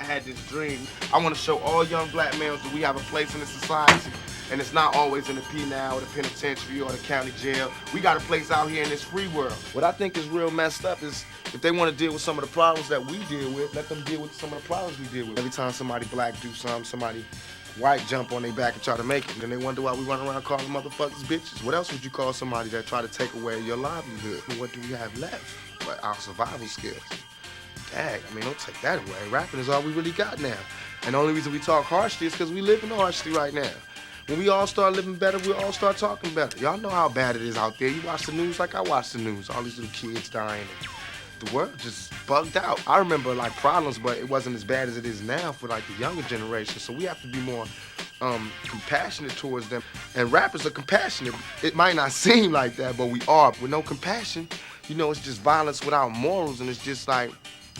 I had this dream. I want to show all young black males that we have a place in the society, and it's not always in the P-Now or the penitentiary or the county jail. We got a place out here in this free world. What I think is real messed up is if they want to deal with some of the problems that we deal with, let them deal with some of the problems we deal with. Every time somebody black do something, somebody white jump on their back and try to make it, and then they wonder why we run around calling motherfuckers bitches. What else would you call somebody that try to take away your livelihood? What do we have left but our survival skills? Dang, I mean, don't take that away. Rapping is all we really got now. And the only reason we talk harshly is because we living harshly right now. When we all start living better, we'll all start talking better. Y'all know how bad it is out there. You watch the news like I watch the news. All these little kids dying. The world just bugged out. I remember like problems, but it wasn't as bad as it is now for like the younger generation. So we have to be more compassionate towards them. And rappers are compassionate. It might not seem like that, but we are. With no compassion, you know, it's just violence without morals, and it's just like,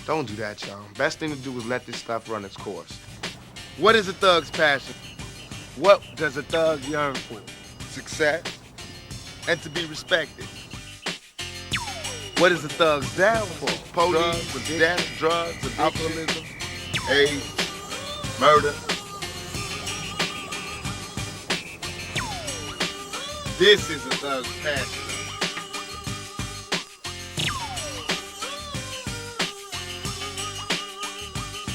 don't do that, y'all. Best thing to do is let this stuff run its course. What is a thug's passion? What does a thug yearn for? Success and to be respected. What is the thugs down for? Police, death, drugs, alcoholism, AIDS, murder. This is a thug's passion.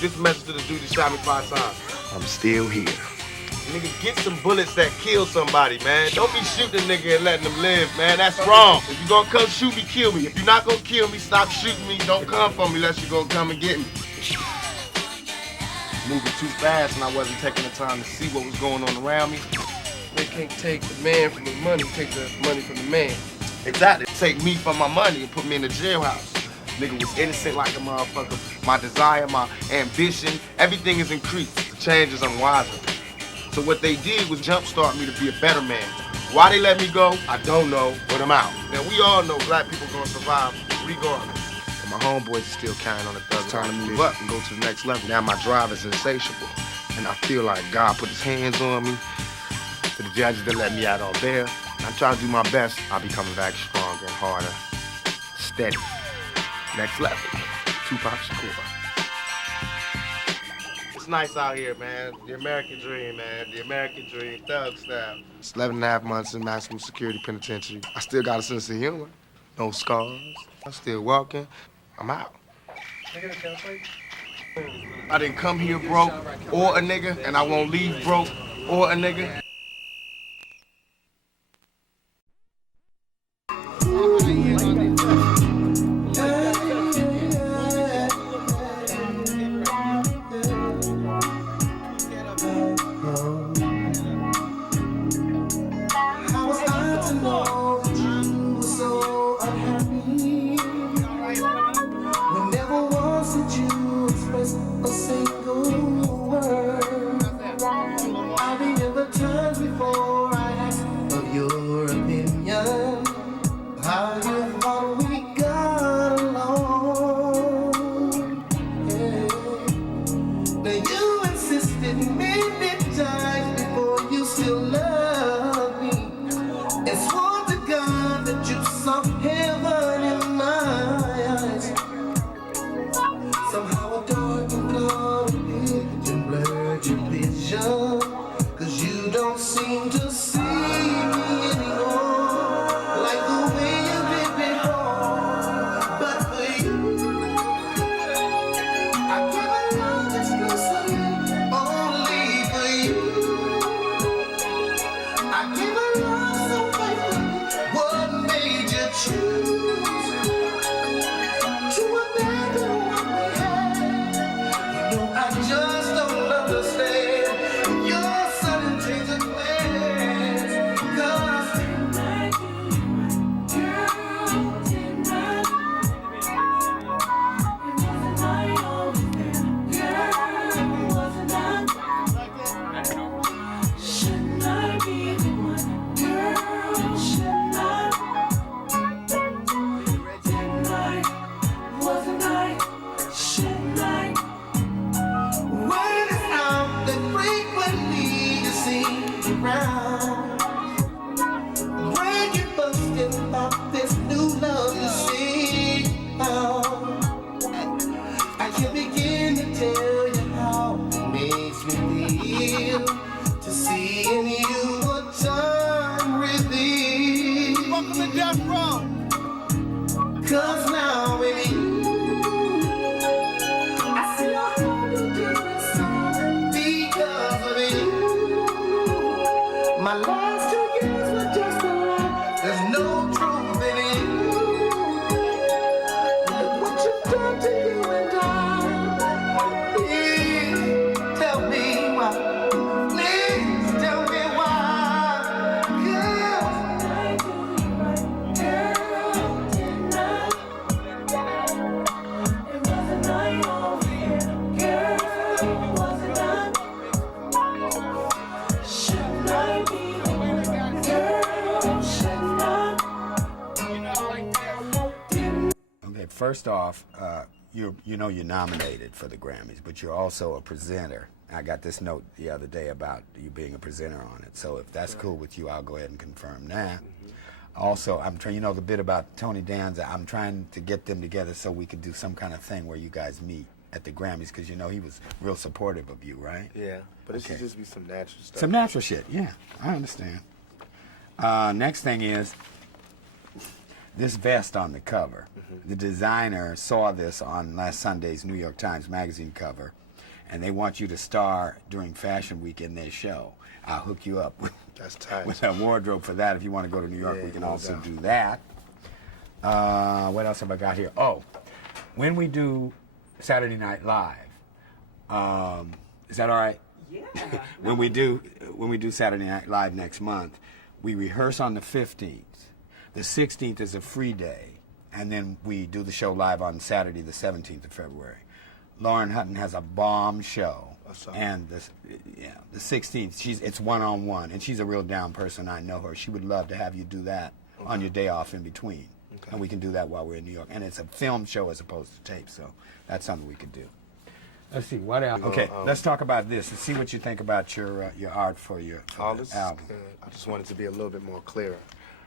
This message to the dude that shot me 5 times. I'm still here. Nigga, get some bullets that kill somebody, man. Don't be shooting a nigga and letting him live, man. That's wrong. If you gonna come shoot me, kill me. If you're not gonna kill me, stop shooting me. Don't come for me unless you're gonna come and get me. Moving too fast and I wasn't taking the time to see what was going on around me. They can't take the man from the money, take the money from the man. Exactly. Take me from my money and put me in the jailhouse. Nigga was innocent like a motherfucker. My desire, my ambition, everything is increased. The change is unwiser. So what they did was jumpstart me to be a better man. Why they let me go, I don't know, but I'm out. Now we all know black people gonna survive regardless. And my homeboys are still carrying on the thug. Time to move up and go to the next level. Now my drive is insatiable. And I feel like God put his hands on me. To the judges that let me out on bail. I'm trying to do my best. I'll be coming back stronger and harder. Steady. Next level. Tupac Shakur. It's nice out here, man. The American dream, man. The American dream, thug style. It's 11.5 months in maximum security penitentiary. I still got a sense of humor. No scars. I'm still walking. I'm out. I didn't come here broke or a nigga, and I won't leave broke or a nigga. Begin to tell you last 2 years were just a lie. There's no truth in it. Look what you've done to you and I. Please tell me why. Please tell me why. Girl, it was a night over here. Girl, was it not? Shouldn't I be the one? Girl, shouldn't I? Okay, first off, you know you're nominated for the Grammys, but you're also a presenter. I got this note the other day about you being a presenter on it. So if that's cool with you, I'll go ahead and confirm that. Also, I'm trying, you know the bit about Tony Danza, I'm trying to get them together so we could do some kind of thing where you guys meet at the Grammys, because you know he was real supportive of you, right? Yeah, but it should Okay. just be some natural stuff. Some natural shit, yeah, I understand. Next thing is this vest on the cover. The designer saw this on last Sunday's New York Times Magazine cover, and they want you to star during Fashion Week in their show. I'll hook you up with, That's tight. with a wardrobe for that. If you want to go to New York, Yeah, we can no also doubt. do that. What else have I got here? Oh, when we do Saturday Night Live, is that all right? Yeah. when we do Saturday Night Live next month, we rehearse on the 15th. The 16th is a free day, and then we do the show live on Saturday, the 17th of February. Lauren Hutton has a bomb show, and the 16th, it's one-on-one, and she's a real down person. I know her. She would love to have you do that on your day off in between, and we can do that while we're in New York. And it's a film show as opposed to tape, so that's something we could do. Let's see, what else? Okay, let's talk about this and see what you think about your art for your All this is album. good. I just want it to be a little bit more clear.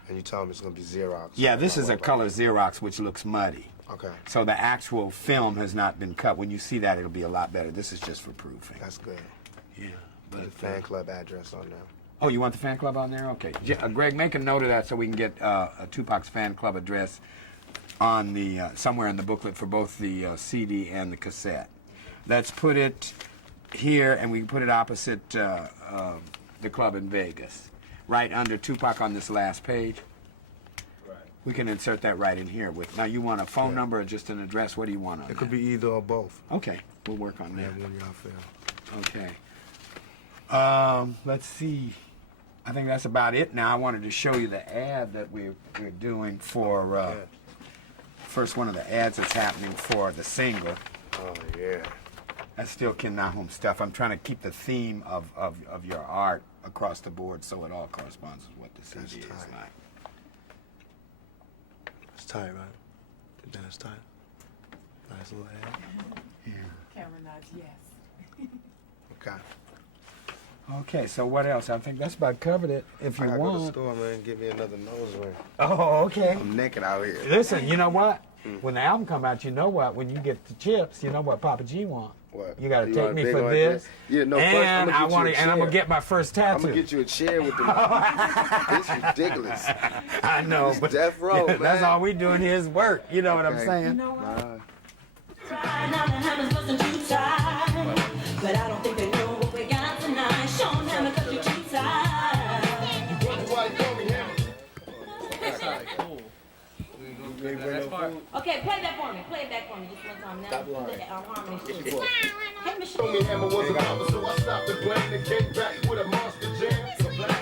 And you tell me it's going to be Xerox. Yeah, this is a Right. color Xerox, which looks muddy. Okay, So the actual film has not been cut. When you see that, it'll be a lot better. This is just for proofing. that's good. Yeah. Put the fan club address on there. Oh, you want the fan club on there? Okay. Greg, make a note of that so we can get a Tupac's fan club address on the somewhere in the booklet for both the CD and the cassette. Let's put it here, and we can put it opposite the club in Vegas, right under Tupac on this last page. Right. We can insert that right in here. With now, you want a phone number or just an address? What do you want on It could that? be either or both. Okay, we'll work on that. Yeah, when y'all feel. Okay. Let's see. I think that's about it now. I wanted to show you the ad that we're doing for first one of the ads that's happening for the single. Oh, yeah. That's still Ken Nahum stuff. I'm trying to keep the theme of your art across the board so it all corresponds with what the CD is tight. like. It's tight, right? That's tight. Nice little ad. Camera nods yes. Okay. Okay, so what else? I think that's about covered it. If I you gotta go to the want. store, man, and get me another nose ring. Oh, okay. I'm naked out here. Listen, you know what? When the album come out, you know what? When you get the chips, you know what Papa G want. What? You gotta You take want a me big for one this. like this? Yeah, no, first, and I'ma get you a and I'm gonna chair. get my first I'm tattoo. gonna get you a chair with the. It's ridiculous. I know, It's but Death Row, that's man. all we doing here is work. You know what I'm Okay. You saying? know what? Now the hammers wasn't too tight, but I don't think they know what we got tonight. Show 'em hammer 'cause you're too tight. Okay, play that for me. Play it back for me just one time. Now do the harmony shit. Hey, Michelle. Me hammer was a number, so I stopped the blame and came back with a monster jam.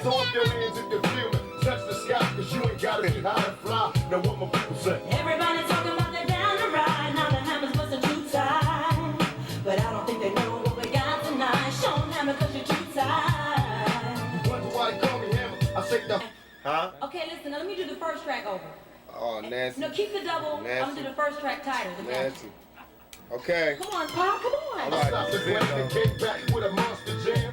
Throw up your hands if you feel me. Touch the sky, cause you ain't gotta be high and fly. Now what my people say? Everybody talking about they're down to ride. Now the hammers wasn't too tight, but I don't think they know what we got tonight. Show 'em hammer 'cause you're too tight. Wonder why they call me hammer. I say the. Huh? Okay, listen. Now let me do the first track over. Oh, nasty. No, keep the double. I'm gonna do the first track tighter. Nasty. Okay. Come on, Pop. Come on. I stopped the blame and came back with a monster jam.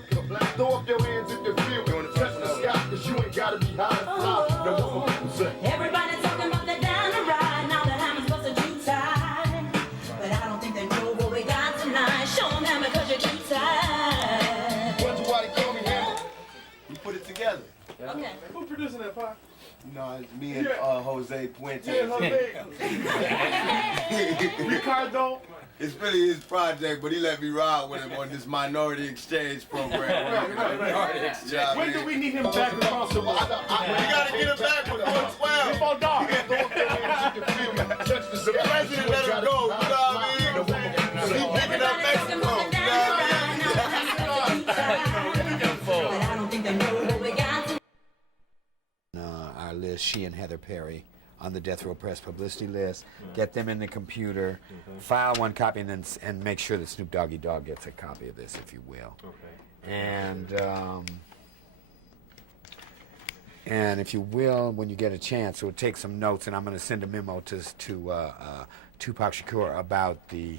Throw up your hands if you feel me. Touch the sky, cause you ain't gotta be high and fly. Now what my people say? Everybody talking about they're down to ride. Now the hammers wasn't too tight, but I don't think they know what we got tonight. Show 'em hammer 'cause you're too tight. Wonder why they call me hammer. We put it together. Okay. Who producing that, Pop? You know, it's me and Jose Puente. Yeah, Jose. Ricardo. It's really his project, but he let me ride with him on this minority exchange program. When do we need him back across the water? We gotta get him back with 412. Before dark. The president let him go, you know what I mean? He picking up Mexico, you know what I mean? Our list, she and Heather Perry on the Deathrow Press publicity list. Get them in the computer, file one copy, and make sure that Snoop Doggy Dogg gets a copy of this, if you will. Okay. And if you will, when you get a chance, we'll take some notes, and I'm going to send a memo to Tupac Shakur about the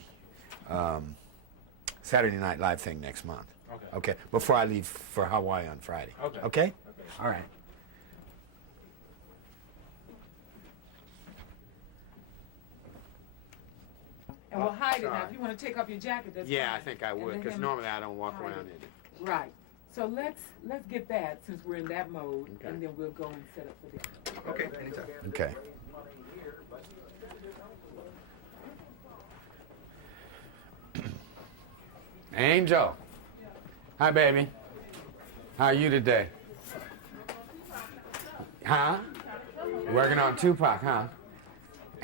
Saturday Night Live thing next month. Okay. Before I leave for Hawaii on Friday. Okay? All right. And we'll hide it now. If you want to take off your jacket, that's Yeah, I fine. think I would, because normally I don't walk around in it. Right. So let's get that since we're in that mode, Okay. and then we'll go and set up for dinner. Okay, anytime. Okay. Angel. Hi, baby. How are you today? Huh? Working on Tupac, huh?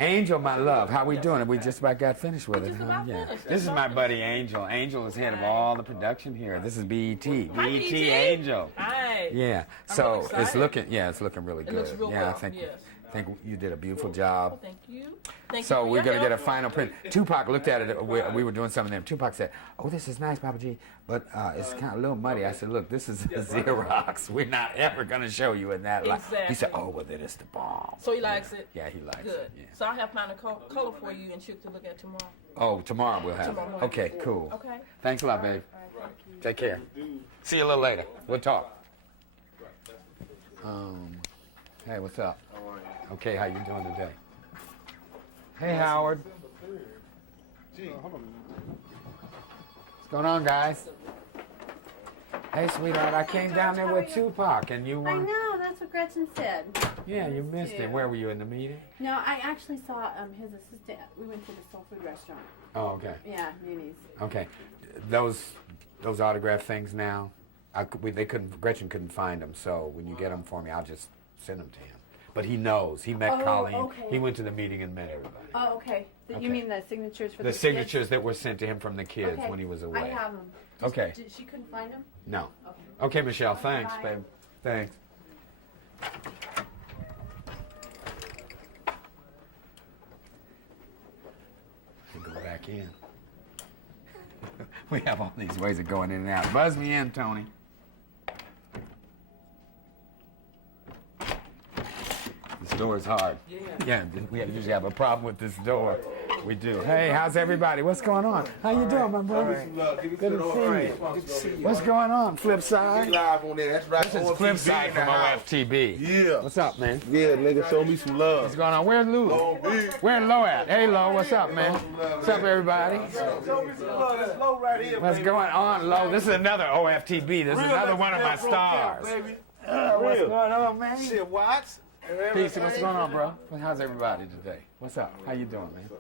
Angel, my love, how we doing? We just about got finished with it, huh? Yeah. This is my buddy Angel. Angel is head of all the production here. This is BET. BET Angel. Hi. Yeah. I'm So really it's excited. looking really good. looks real yeah, well, I think yes. you did a beautiful job. Oh, thank you. Thank So you for we're your gonna get a help. final print. Tupac looked at it. We were doing some of them. Tupac said, "Oh, this is nice, Papa G, but it's kind of a little muddy." I said, "Look, this is a Xerox. We're not ever gonna show you in that light." He said, Exactly. "Oh, well, then it's the bomb." So he likes it? Yeah, he likes Good. it. Yeah. So I have found a color for you and shoot to look at tomorrow. Oh, tomorrow we'll have Tomorrow it. morning. Okay, cool. Okay. Thanks a lot, babe. Take care. See you a little later. We'll talk. Hey, what's up? Okay, how you doing today? Hey, Howard. What's going on, guys? Hey, sweetheart, I came down there with Tupac, and you I were... know, that's what Gretchen said. Yeah, you missed it. Where were you, in the meeting? No, I actually saw his assistant. We went to the soul food restaurant. Oh, okay. Yeah, Mimi's. Okay. Those autograph things now, Gretchen couldn't find them, so when you get them for me, I'll just send them to him. But he knows. He met Colleen. Okay. He went to the meeting and met everybody. Oh, okay. Okay. You mean the signatures for the kids? signatures that were sent to him from the kids Okay. when he was away. I have them. Okay. She couldn't find them? No. Okay. Okay, Michelle. Thanks, Bye. babe. Thanks. Go back in. We have all these ways of going in and out. Buzz me in, Tony. This door is hard. Yeah, we usually have a problem with this door. We do. Hey, how's everybody? What's going on? How you doing, my brother? Good to see you. What's going on, Flipside? Live on there, that's right. This is Flipside from OFTB. Yeah. What's up, man? Yeah, nigga, show me some love. What's going on? Where's Lou? Where's Lo at? Hey, Lo, what's up, man? What's up, everybody? What's going on, Lo? This is another OFTB. This is another one of my stars. What's going on, man? Shit, Watts. Peace. What's going on, bro? How's everybody today? What's up? How you doing, man?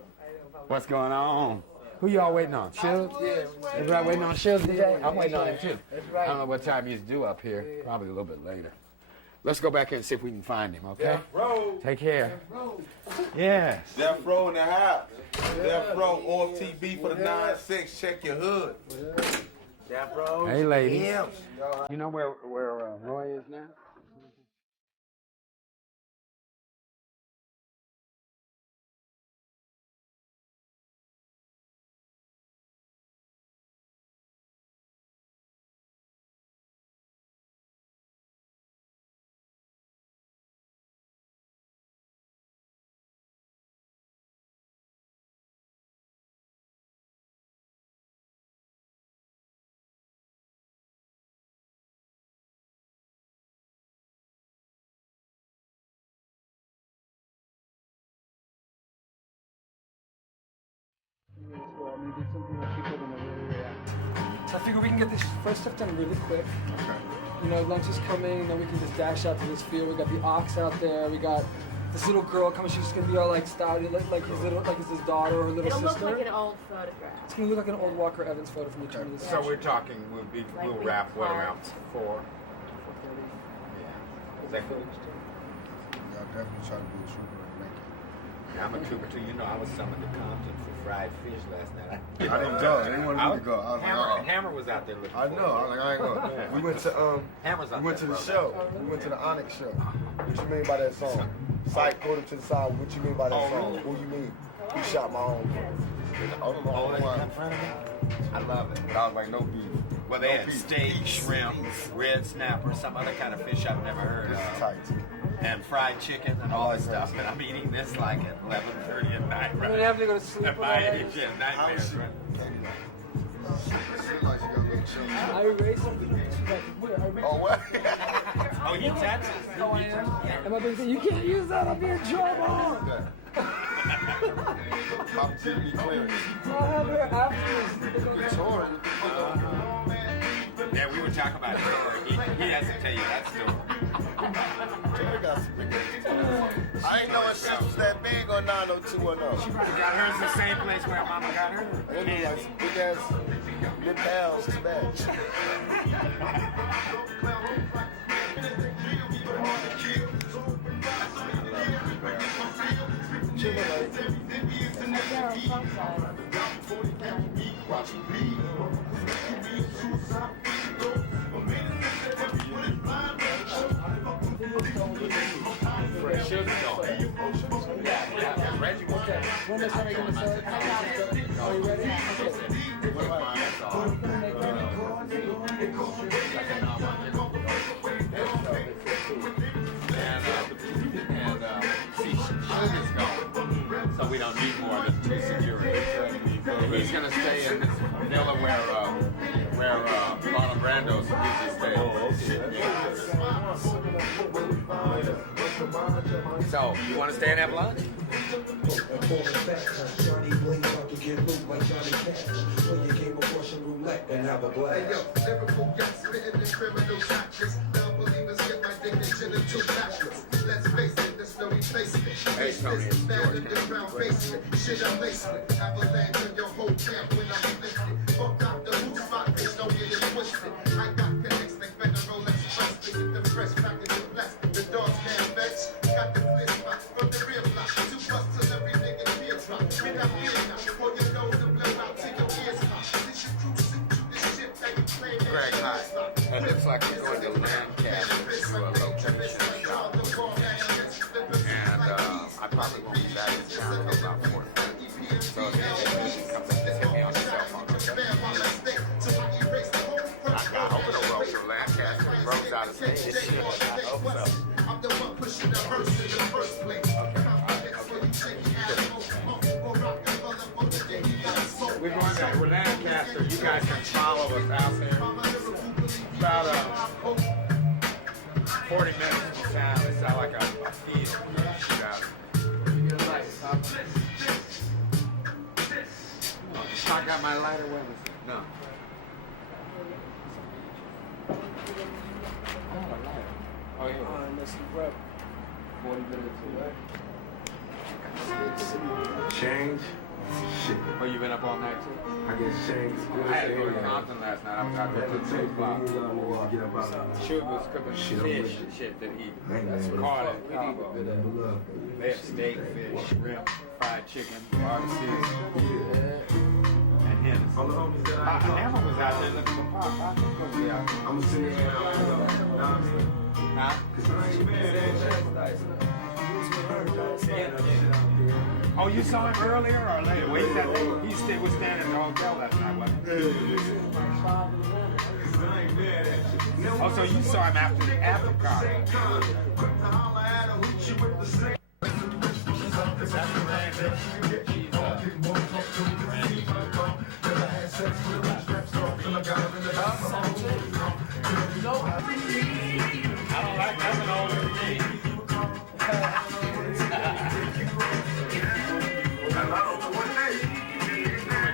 What's going on? Who y'all waiting on? Shields? Everybody waiting on Shields today? I'm waiting on him too. I don't know what time he's due up here. Probably a little bit later. Let's go back here and see if we can find him, okay? Take care. Yes. Death Row in the house. Death Row OFTB for the 9-6. Check your hood. Death Row. Hey, ladies. You know where Roy is now? So I figure we can get this first stuff done really quick. Okay. You know, lunch is coming, then we can just dash out to this field. We got the ox out there. We got this little girl coming. She's gonna be all like styled, like his daughter or little It'll look sister. like an old photograph. It's gonna look like an old Walker Evans photo from the turn of the So century. we're talking, we'll wrap what around 4? 4:30. Yeah. Is that cool? Y'all definitely try to be a trooper and make it. Yeah, I'm a trooper too. You know, I was summoned to Compton for fried fish last night. I didn't go. I didn't want me to go. I was Hammer, like, oh. Hammer was out there looking. I know. I was like, I ain't going. Yeah. We went to Hammer's out we went to there, the bro. show. We went to the Onyx show. What you mean by that song? Sight pulled him to the side. What you mean by that Oh, song? really? What you mean? He shot my own. Oh, they got in front of me? I love it. But I was like, no beef. Well, they No had beef. steak, shrimp, red snapper, some other kind of fish I've never heard This is of, tight. and fried chicken and all this stuff. And I'm eating this like at 11:30 at night, I'm right? gonna have to go to sleep At with my that. age, yeah, nightmares, right? I erased something. Oh, what? Oh, you Texas? Oh, I am. And my big thing, you can't use that. I'll be in trouble. I'm TV clearance. I'll have her after. Yeah, we were talking about Tori. He has to tell you that story. I ain't know if shit was that big on 90210. She probably got hers the same place where Mama got hers. It was like some big ass lip pounds to match. Fresh sugar going. Yeah, Reggie was there. When is somebody gonna start? Are you ready? See, sugar's gone, so we don't need more than 2 security. And he's gonna stay in this villa where Marlon Brando's used to stay. So, you want to stay and have lunch? And have a blast. Hey, yo, lyrical gas spitting in criminal tactics. Non-believers get my dignity in 2 chapters. Let's face it, there's no replacement. Hey, Tony, it's Bad George. underground basement. Shit, I'm lacing it. Avalanche in your whole camp when I'm lifted. Fuck out the loose spot, bitch, don't get it twisted. I got connects like Federal Express. To get the fresh package of bless. The dogs can't vex. Got the clear spot from the real block. 2 bucks till every nigga beer drop. Me not fear now. Or you know the blow out till your ears pop. This your crew suit to this shit that you claim. Greg, hi. It looks like we're going to Lancaster to a location shop. And I probably won't be back in town until about 4:30. So if anything comes up, just hit me on the cell phone, okay? I hope it'll roll through Lancaster and Brooks out of state. I hope so. I'm the one pushing the verse in the first place. We're going back. We're Lancaster. You guys can follow us out there. About 40 minutes from town. It's not like a field. I got my lighter with me. No. Oh, yeah. Unless you prep 40 minutes away. Change. Shit. Oh, you been up all night too? I guess change. I had to go to Compton last night. I was out there till 2 o'clock. Shoot was cooking fish and shit that he caught at Cabo. They had steak, fish, shrimp, fried chicken, barbecue, and Hennessy. Hammer was out there looking for pop. I think he'll be out there. I'm sitting Huh? Oh, you saw him earlier or later? Well, he was staying in the hotel last night, wasn't he? Oh, so you saw him after the car. I don't like nothing older than me.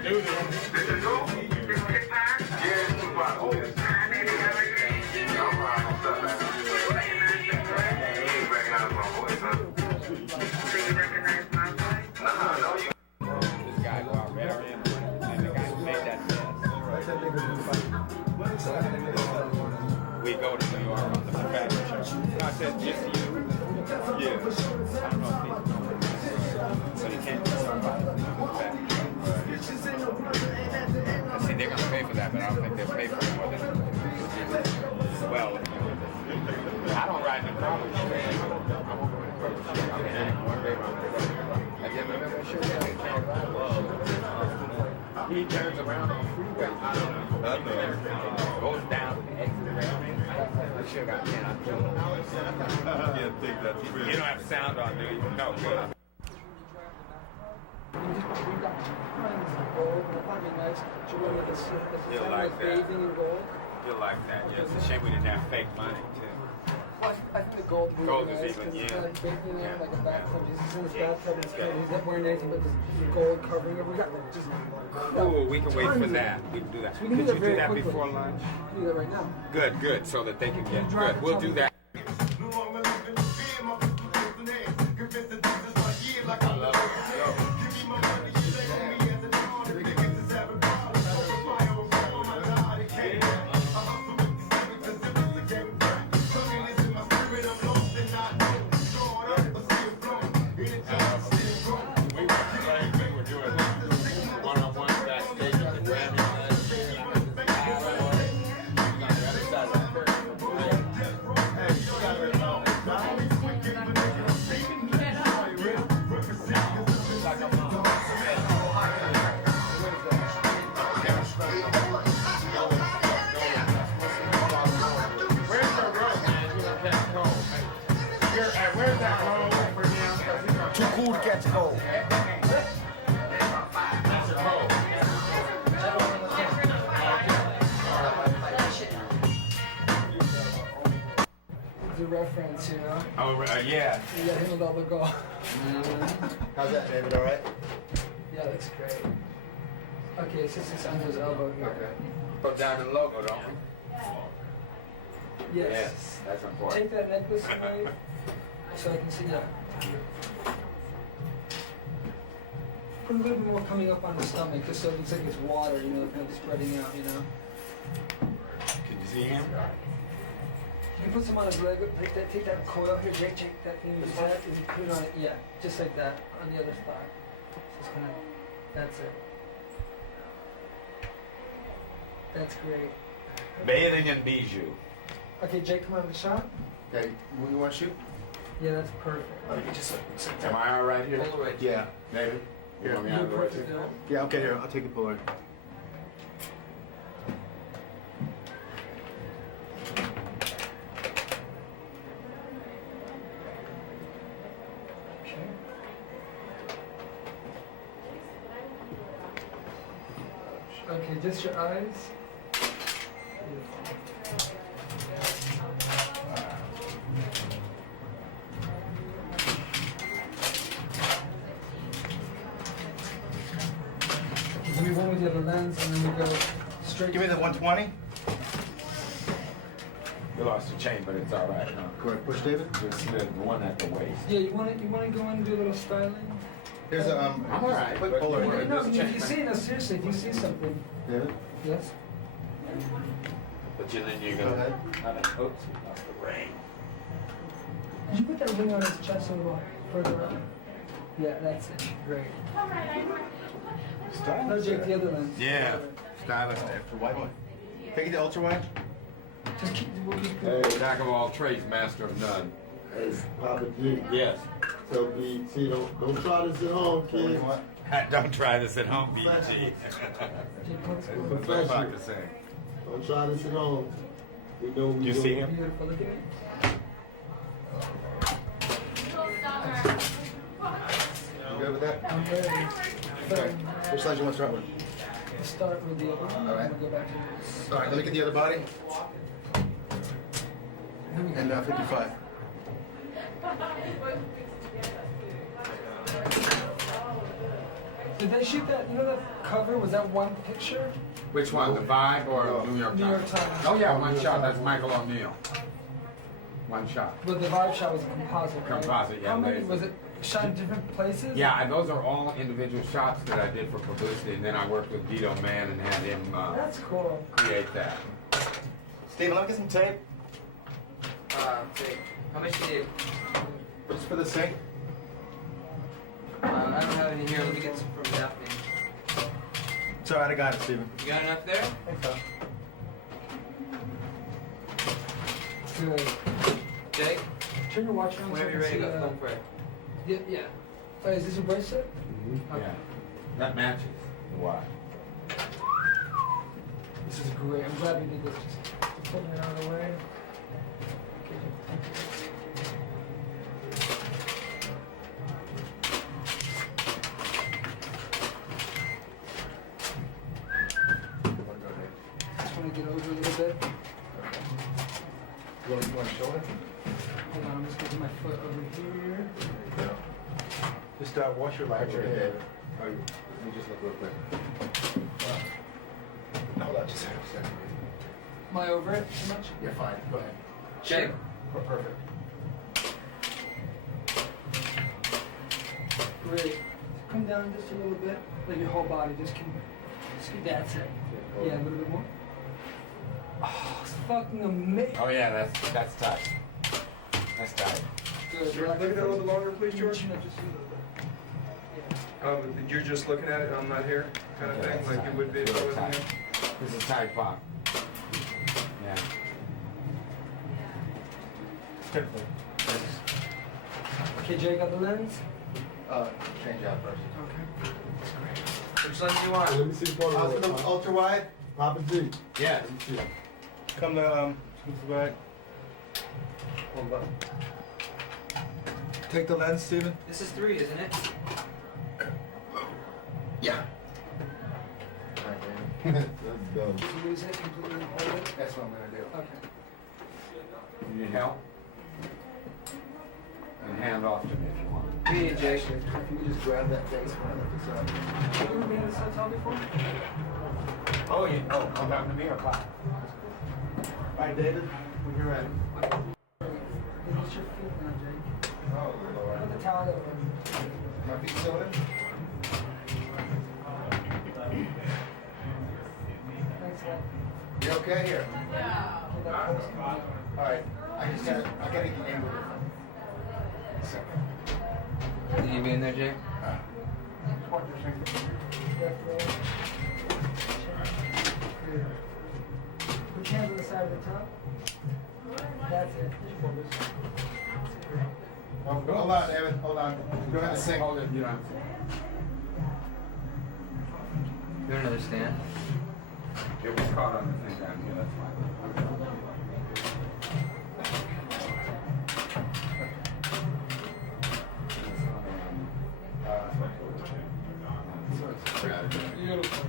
Do this. So you can't just talk about it. See, they're gonna pay for that, but I don't think they'll pay for it more than well. I don't ride in the car with you, man. I won't go in the car with you. I mean, one day I'm gonna go. Have you ever been with you? Yeah, they can't ride. He turns around on freeways. Goes down to the exit ramp. I sure got 10. I'm doing it. I can't think that's real. You don't have sound on, do you? No, good. You'll like that. You'll like that, yes. It's a shame we didn't have fake money, too. Well, I think the gold would Gold be is nice, even, 'cause yeah. it's kind of baking in there, like a bathtub. He's in his Yeah. bathtub, and Okay. he's not wearing anything but this gold covering it. We got like just Ooh, we can wait for tons of that. it. We can do that. So we can Could do you that very do that quickly. before lunch? We can do that right now. Good, good, so that they can get good. We'll do that. Too cool to catch cold. It's a reference, you know? Oh, yeah. You got him with all the gold. How's that, David? All right? Yeah, looks great. Okay, it's just it's under his elbow here. Okay. Put diamond logo, don't we? Yes. That's important. Take that necklace away so I can see that. Put a little bit more coming up on the stomach, just so it looks like it's water, you know, kind of spreading out, you know. Can you see him? You put some on his leg, take that coil here, Jake, take that thing you said, and put it on it, yeah, just like that, on the other thigh. Just kind of, that's it. That's great. Bathing in bijou. Okay, Jake, come on the shot. Okay, you want to shoot? Yeah, that's perfect. Let me just Am I all right here? Polaroid. Yeah. David? You want me out You're of the way? perfect, you know? Yeah, okay, here, I'll take a Polaroid. Okay, just your eyes. So we went with the other lens and then we go straight. Give me the 120. You lost your chain, but it's all right. Huh? Go ahead, push, David. Just the one at the waist. Yeah, you want to go in and do a little styling? Here's a I'm all right. quick but- Polaroid. No, if you see, no, seriously, if you see something, David. yes. But then you're Go gonna. ahead. Oops, you lost the ring. Did you put that ring on his chest a little further up? Yeah, that's it. Great. No, Jake, the other lens. Yeah. Stylist. For white one. Take it to ultra wide. Just keep. We'll keep Jack of all trades, master of none. Hey, Papa G. Yes. Tell BT, don't try this at home, kid. Don't try this at home, BG. That's what I'm about to say. Don't try this at home. We know we You do. see him? Beautiful. Look at it. You good with that? I'm ready. Okay. Which side you want to start with? Start with the other one. All right. We'll go back to All right, let me get the other body. And 55. Did they shoot that? You know that cover? Was that one picture? Which one, the Vibe or New York Times? New York Times. Oh yeah, one shot. That's Michael O'Neill. One shot. But the vibe shot was a composite, right? Composite, yeah, How many? laser. Was it shot in different places? Yeah, and those are all individual shots that I did for publicity, and then I worked with Vito Mann and had him That's cool. create that. Steven, let me get some tape. How much did you? Just for the sake. I don't have any here. Let me get some from Daphne. It's alright, I got it, Steven. You got enough there? I think so. Good. Jake? Turn your watch on. Whenever you're ready, go for it. Yeah, yeah. Oh, is this your bracelet? Mm-hmm. Yeah. That matches the watch. This is great. I'm glad we did this. Just putting it out of the way. Just want to get over a little bit. You want to shoulder? Hold on, I'm just getting my foot over here. Just wash your light. Your head. Oh, let me just look real quick. Hold on, just a second. Am I over it too much? You're fine. Go ahead. Shake. Perfect. Great. Come down just a little bit. Like your whole body. Just that's it. Yeah, a little bit more. Oh, it's fucking amazing. Oh yeah, that's tight. That's tight. Good. Look at it a little bit longer, please, George. Just a little bit. You're just looking at it, I'm not here, kind of thing, like it would be if I wasn't here. This is tight pop. Yeah. Okay, Jay, got the lens? Change out first. Okay. Which lens do you want? Let me see the photo. Ultra wide? Papa G. Yes. Come to the back. Hold up. Take the lens, Steven. This is 3, isn't it? Yeah. That's dumb. Did you lose it completely? Hold it? That's what I'm gonna do. Okay. You need help? And hand off to me if you want. Hey, Jake. Can you just grab that base when I look this up? Have you ever been to this hotel before? Oh, yeah. Oh, come down to me or Pop? All right, David, when you're ready. What's your feet now, Jake? Oh, Lord. Put the towel over. My feet still in? Thanks, man. You okay here? Yeah. All right. I gotta get the name of it. Can you be in there, Jake? Put your hands on the side of the top. That's it. Oh, hold on, Evan. Hold on. Go ahead and sing. Hold it. You don't have to. You want another stand? It was caught on the thing down here. That's fine. Beautiful.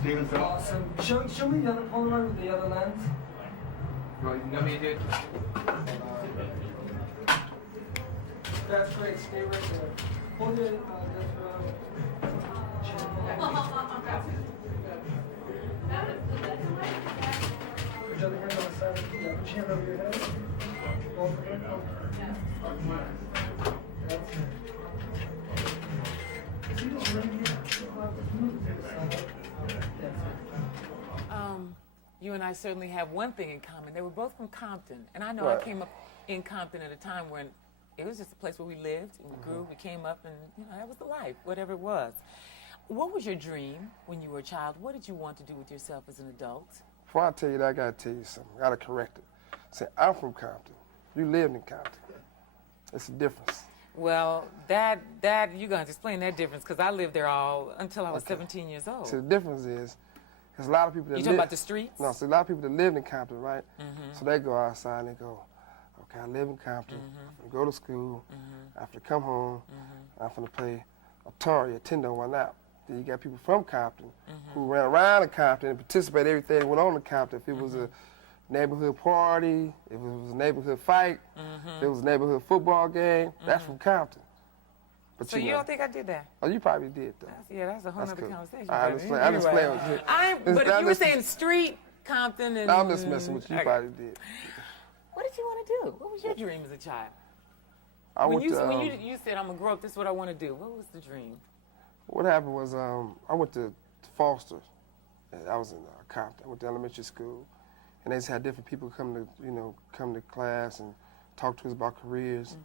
Steven, Phil. Awesome. Show me the other Polaroid with the other lens. You want me to do it? That's great. Stay right there. Hold it. Put your other hand on the side. Yeah, put your hand over your head. Both of them. That's it. See this ring here? You and I certainly have one thing in common. They were both from Compton. And I know Right. I came up in Compton at a time when it was just a place where we lived and we grew. We came up and, that was the life, whatever it was. What was your dream when you were a child? What did you want to do with yourself as an adult? Before I tell you that, I gotta tell you something. I gotta correct it. Say, I'm from Compton. You lived in Compton. It's a difference. Well, that you're going to explain that difference because I lived there until I was 17 years old. So the difference is, there's a lot of people that You talking about the streets? No, so a lot of people that lived in Compton, right? So they go outside and they go, okay, I live in Compton. I go to school. I have to come home. I'm gonna play Atari or Nintendo one out. Then you got people from Compton who ran around in Compton and participated in everything that went on in Compton. If it was a neighborhood party, if it was a neighborhood fight, if it was a neighborhood football game, that's from Compton. But So you don't think I did that? Oh, you probably did, though. That's a whole That's other cool. conversation. I just play with you. But if you were saying street, Compton, and... No, I'm just messing with you. You probably did. What did you want to do? What was your dream as a child? When you said, I'm going to grow up, this is what I want to do. What was the dream? What happened was I went to Foster I was in Compton. I went to elementary school, and they just had different people come to class and talk to us about careers,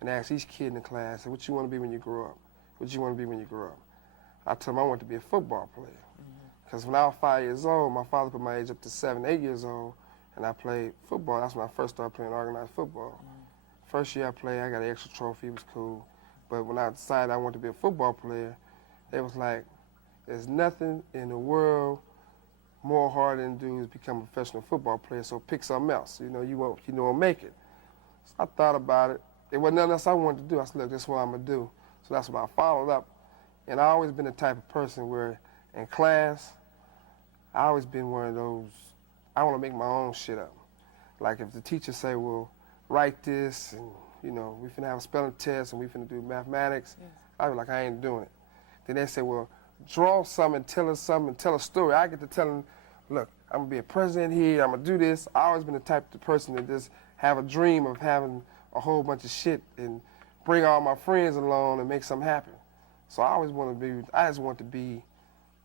and ask each kid in the class, what you want to be when you grow up? What you want to be when you grow up? I told them I wanted to be a football player, because when I was 5 years old, my father put my age up to 7, 8 years old, and I played football. That's when I first started playing organized football. First year I played, I got an extra trophy. It was cool. But when I decided I wanted to be a football player, it was like, there's nothing in the world more hard than to do is become a professional football player, so pick something else. You won't make it. So I thought about it. There wasn't nothing else I wanted to do. I said, look, this is what I'm going to do. So that's what I followed up. And I've always been the type of person where in class, I always been one of those, I want to make my own shit up. Like if the teacher say, well, write this, and we finna have a spelling test, and we finna do mathematics, I'd be like, I ain't doing it. Then they say, well, draw something, tell us something, tell a story. I get to tell them, look, I'm gonna be a president here, I'm gonna do this. I always been the type of person that just have a dream of having a whole bunch of shit and bring all my friends along and make something happen. So I just want to be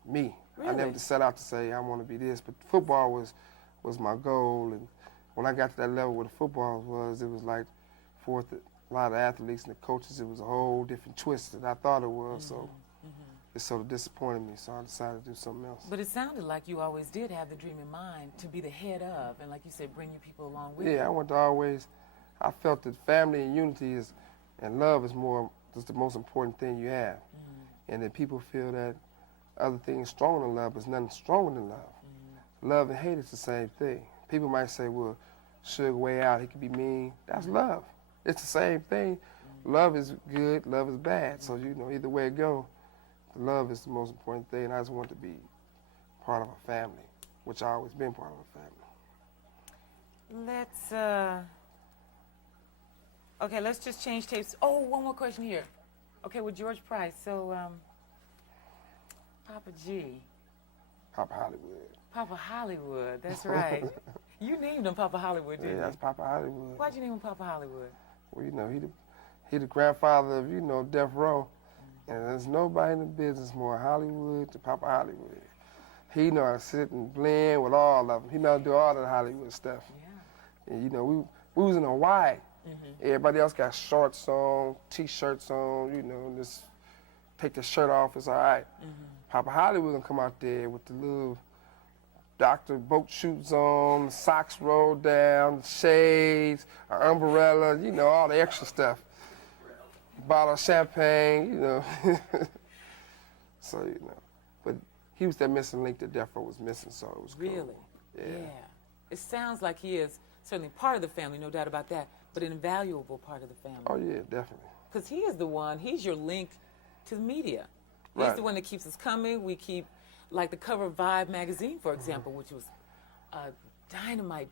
me. Really? I never just set out to say I want to be this, but football was my goal. And when I got to that level where the football was, it was like for a lot of athletes and the coaches, it was a whole different twist than I thought it was. So it sort of disappointed me, so I decided to do something else. But it sounded like you always did have the dream in mind to be the head of, and like you said, bring your people along with you. Yeah, I felt that family and unity and love is the most important thing you have. And that people feel that other things stronger than love, but there's nothing stronger than love. Love and hate is the same thing. People might say, well, Sugar way out, he could be mean. That's love. It's the same thing. Love is good, love is bad. So, either way it go, love is the most important thing. I just want to be part of a family, which I've always been part of a family. Let's just change tapes. Oh, one more question here. Okay, with George Price. So, Papa G. Papa Hollywood. Papa Hollywood, that's right. You named him Papa Hollywood, didn't you? Yeah, that's Papa Hollywood. Why'd you name him Papa Hollywood? Well, he the grandfather of, Death Row. And there's nobody in the business more Hollywood than Papa Hollywood. He know how to sit and blend with all of them. He know how to do all the Hollywood stuff. Yeah. And, we was in Hawaii. Everybody else got shorts on, T-shirts on, just take the shirt off, it's all right. Papa Hollywood gonna come out there with the little Dr. boat shoes on, socks rolled down, shades, an umbrella, all the extra stuff. Bottle of champagne, So, but he was that missing link that Deathrow was missing, so it was cool. Really? Yeah. It sounds like he is certainly part of the family, no doubt about that, but an invaluable part of the family. Oh, yeah, definitely. Because he's your link to the media. He's Right. the one that keeps us coming. We keep, like the cover of Vibe magazine, for example, which was a dynamite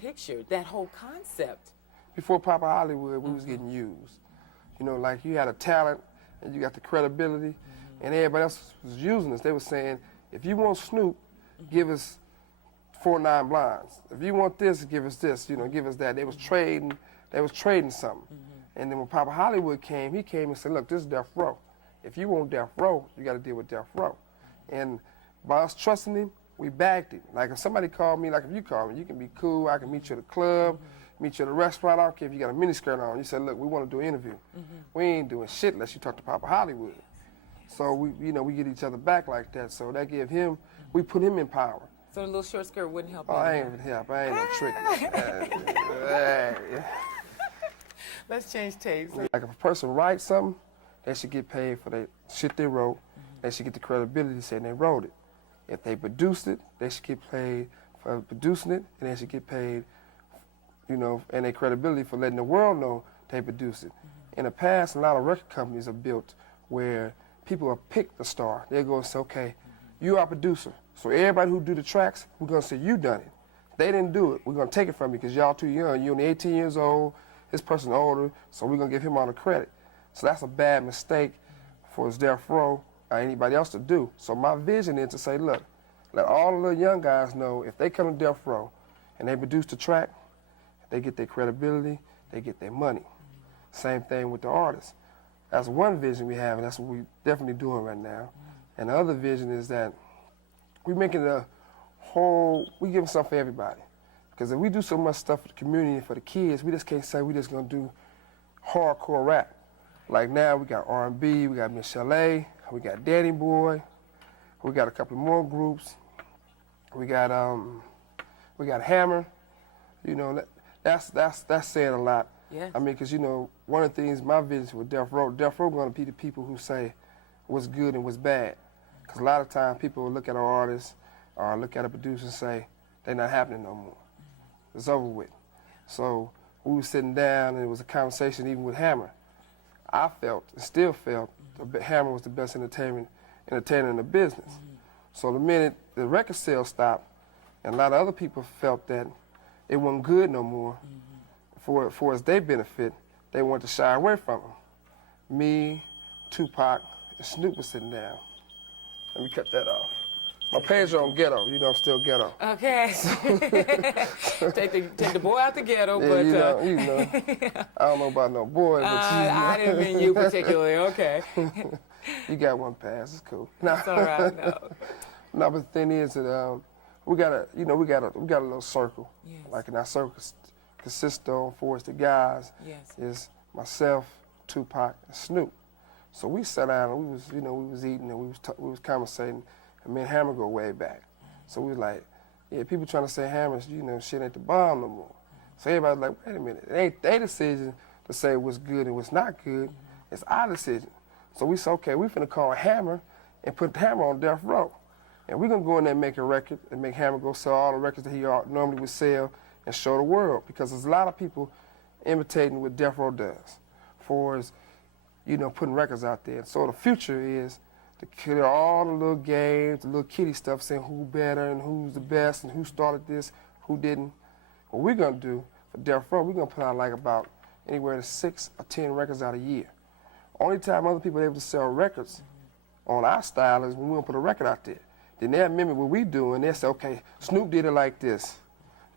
picture, that whole concept. Before Papa Hollywood, we was getting used. Like you had a talent and you got the credibility, and everybody else was using us. They were saying, if you want Snoop, give us 4 9 Blinds. If you want this, give us this, give us that. They was trading something. And then when Papa Hollywood came, he came and said, look, this is Death Row. If you want Death Row, you got to deal with Death Row. And by us trusting him, we backed him. Like if somebody called me, like if you call me, you can be cool, I can meet you at the club, meet you at a restaurant, I don't care if you got a miniskirt on. You said, look, we want to do an interview. We ain't doing shit unless you talk to Papa Hollywood. So we get each other back like that. So that gave him, we put him in power. So the little short skirt wouldn't help. Oh, I ain't help. I ain't no trick. Let's change tapes. Like if a person writes something, they should get paid for the shit they wrote. They should get the credibility saying they wrote it. If they produced it, they should get paid for producing it, and they should get paid, and their credibility for letting the world know they produced it. In the past, a lot of record companies are built where people will pick the star. They'll go and say, okay, you are a producer. So everybody who do the tracks, we're going to say you done it. They didn't do it. We're going to take it from you because y'all too young. You're only 18 years old. This person older, so we're going to give him all the credit. So that's a bad mistake for Death Row or anybody else to do. So my vision is to say, look, let all the little young guys know if they come to Death Row and they produce the track, they get their credibility, they get their money. Same thing with the artists. That's one vision we have, and that's what we're definitely doing right now. And the other vision is that we making a whole, we giving something for everybody. Because if we do so much stuff for the community and for the kids, we just can't say we just gonna do hardcore rap. Like now we got R&B, we got Miss Chalet, we got Daddy Boy, we got a couple more groups. We got Hammer. You know, that's saying a lot. Yes. I mean, because you know, one of the things my vision with Deathrow going to be the people who say what's good and what's bad. Because a lot of times people will look at an artist or look at a producer and say they're not happening no more. It's over with. So we were sitting down and it was a conversation even with Hammer. I felt and still felt that Hammer was the best entertainer in the business. So the minute the record sales stopped, and a lot of other people felt that it wasn't good no more, for as their benefit, they wanted to shy away from him. Me, Tupac, and Snoop was sitting down. Let me cut that off. My page on ghetto, you know I'm still ghetto. Okay. take the boy out the ghetto, Yeah, but you know. I don't know about no boy, but I didn't mean you particularly. Okay. You got one pass, it's cool. That's all right. No. No, but the thing is that we got a little circle. Yes. Like, and our circle consists of, for us, the guys, Yes. is myself, Tupac, and Snoop. So we sat down and we was eating and we was conversating, and me and Hammer go way back. So we was like, yeah, people trying to say Hammer, shit ain't the bomb no more. So everybody's like, wait a minute, it ain't their decision to say what's good and what's not good. It's our decision. So we said, okay, we finna call Hammer and put Hammer on Death Row. And we're gonna go in there and make a record and make Hammer go sell all the records that he normally would sell and show the world. Because there's a lot of people imitating what Death Row does for his, putting records out there. And so the future is to kill all the little games, the little kiddie stuff, saying who better and who's the best and who started this, who didn't. What we're gonna do for Death Row, we're gonna put out like about anywhere to 6 or 10 records out a year. Only time other people are able to sell records on our style is when we don't put a record out there. Then they'll mimic what we do, and they'll say, okay, Snoop did it like this.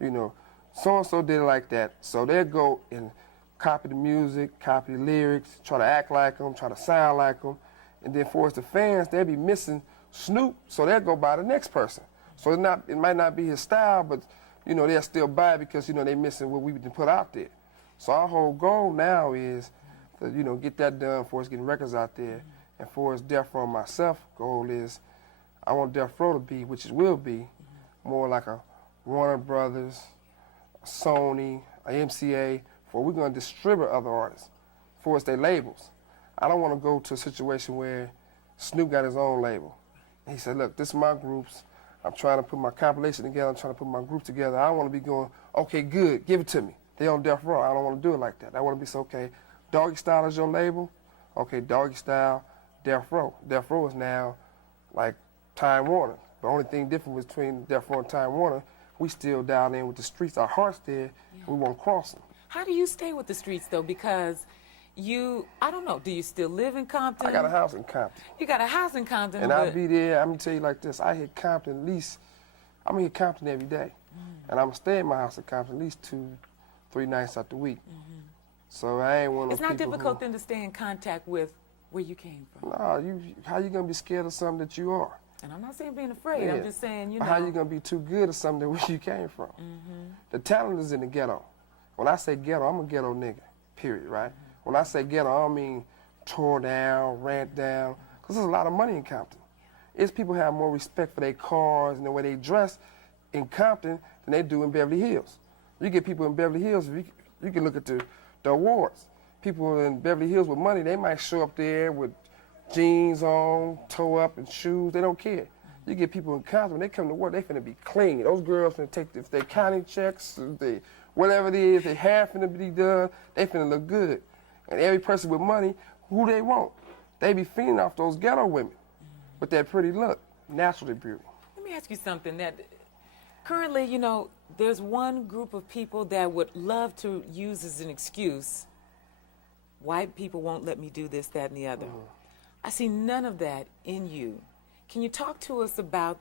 So-and-so did it like that. So they'll go and copy the music, copy the lyrics, try to act like them, try to sound like them. And then for us, the fans, they'll be missing Snoop, so they'll go buy the next person. So it might not be his style, but, they'll still buy it because, they're missing what we put out there. So our whole goal now is to, get that done for us getting records out there. And for us, Death Row and myself, goal is I want Death Row to be, which it will be, more like a Warner Brothers, a Sony, a MCA, for we're going to distribute other artists for us, their labels. I don't want to go to a situation where Snoop got his own label. And he said, look, this is my groups. I'm trying to put my compilation together. I'm trying to put my group together. I don't want to be going, okay, good, give it to me. They on Death Row. I don't want to do it like that. I want to be so, okay, Doggy Style is your label. Okay, Doggy Style, Death Row. Death Row is now like Time Warner. The only thing different between Death Row and Time Warner, we still down in with the streets. Our heart's there. Yeah. We won't cross them. How do you stay with the streets, though? Because I don't know, do you still live in Compton? I got a house in Compton. You got a house in Compton? And I'll be there, I'm going to tell you like this, I hit Compton at least, I'm going to hit Compton every day. And I'm going to stay in my house in Compton at least 2-3 nights out the week. So I ain't one of those people. It's not difficult then to stay in contact with where you came from. No, how you going to be scared of something that you are? And I'm not saying being afraid, yeah. I'm just saying, How you going to be too good at something that where you came from? The talent is in the ghetto. When I say ghetto, I'm a ghetto nigga, period, right? When I say ghetto, I don't mean tore down, rant down, because there's a lot of money in Compton. It's people have more respect for their cars and the way they dress in Compton than they do in Beverly Hills. You get people in Beverly Hills, you can look at the awards. People in Beverly Hills with money, they might show up there with jeans on, toe up, and shoes. They don't care. You get people in Compton, when they come to work, they finna be clean. Those girls finna take, if they counting checks, if they, whatever it is, they have finna be done, they finna look good. And every person with money, who they want? They be feeding off those ghetto women with that pretty look, natural beauty. Let me ask you something. That currently, there's one group of people that would love to use as an excuse, white people won't let me do this, that, and the other. I see none of that in you. Can you talk to us about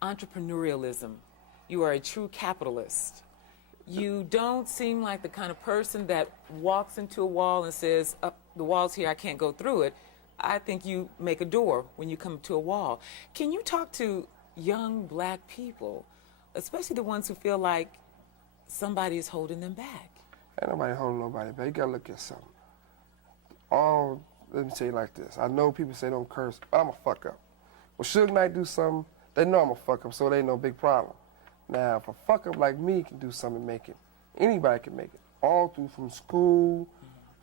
entrepreneurialism? You are a true capitalist. You don't seem like the kind of person that walks into a wall and says, the wall's here, I can't go through it. I think you make a door when you come to a wall. Can you talk to young black people, especially the ones who feel like somebody is holding them back? Ain't nobody holding nobody back. You gotta look at something. Let me tell you like this. I know people say don't curse, but I'm a fuck up. When Suge Knight do something, they know I'm a fuck up, so it ain't no big problem. Now, if a fuck up like me can do something and make it, anybody can make it. All through from school,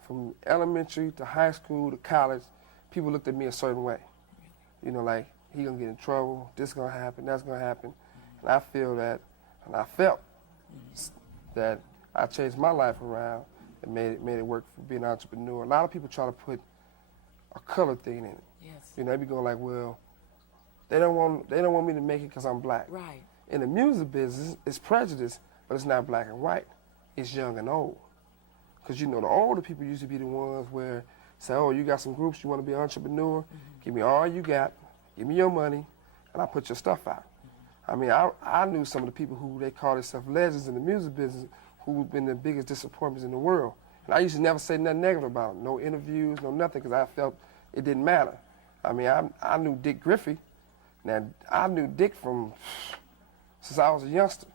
from elementary to high school to college, people looked at me a certain way. You know, like, he gonna get in trouble, this gonna happen, that's gonna happen. And I feel that, and I felt that I changed my life around and made it work for being an entrepreneur. A lot of people try to put a color thing in it. Yes. You know, they be going like, well, they don't want me to make it because I'm black. Right. In the music business, it's prejudice, but it's not black and white. It's young and old. Because, you know, the older people used to be the ones where say, oh, you got some groups, you want to be an entrepreneur? Give me all you got, give me your money, and I'll put your stuff out. I mean, I knew some of the people who they call themselves legends in the music business who've been the biggest disappointments in the world. And I used to never say nothing negative about them, no interviews, no nothing, because I felt it didn't matter. I mean, I knew Dick Griffey. Now, I knew Dick since I was a youngster.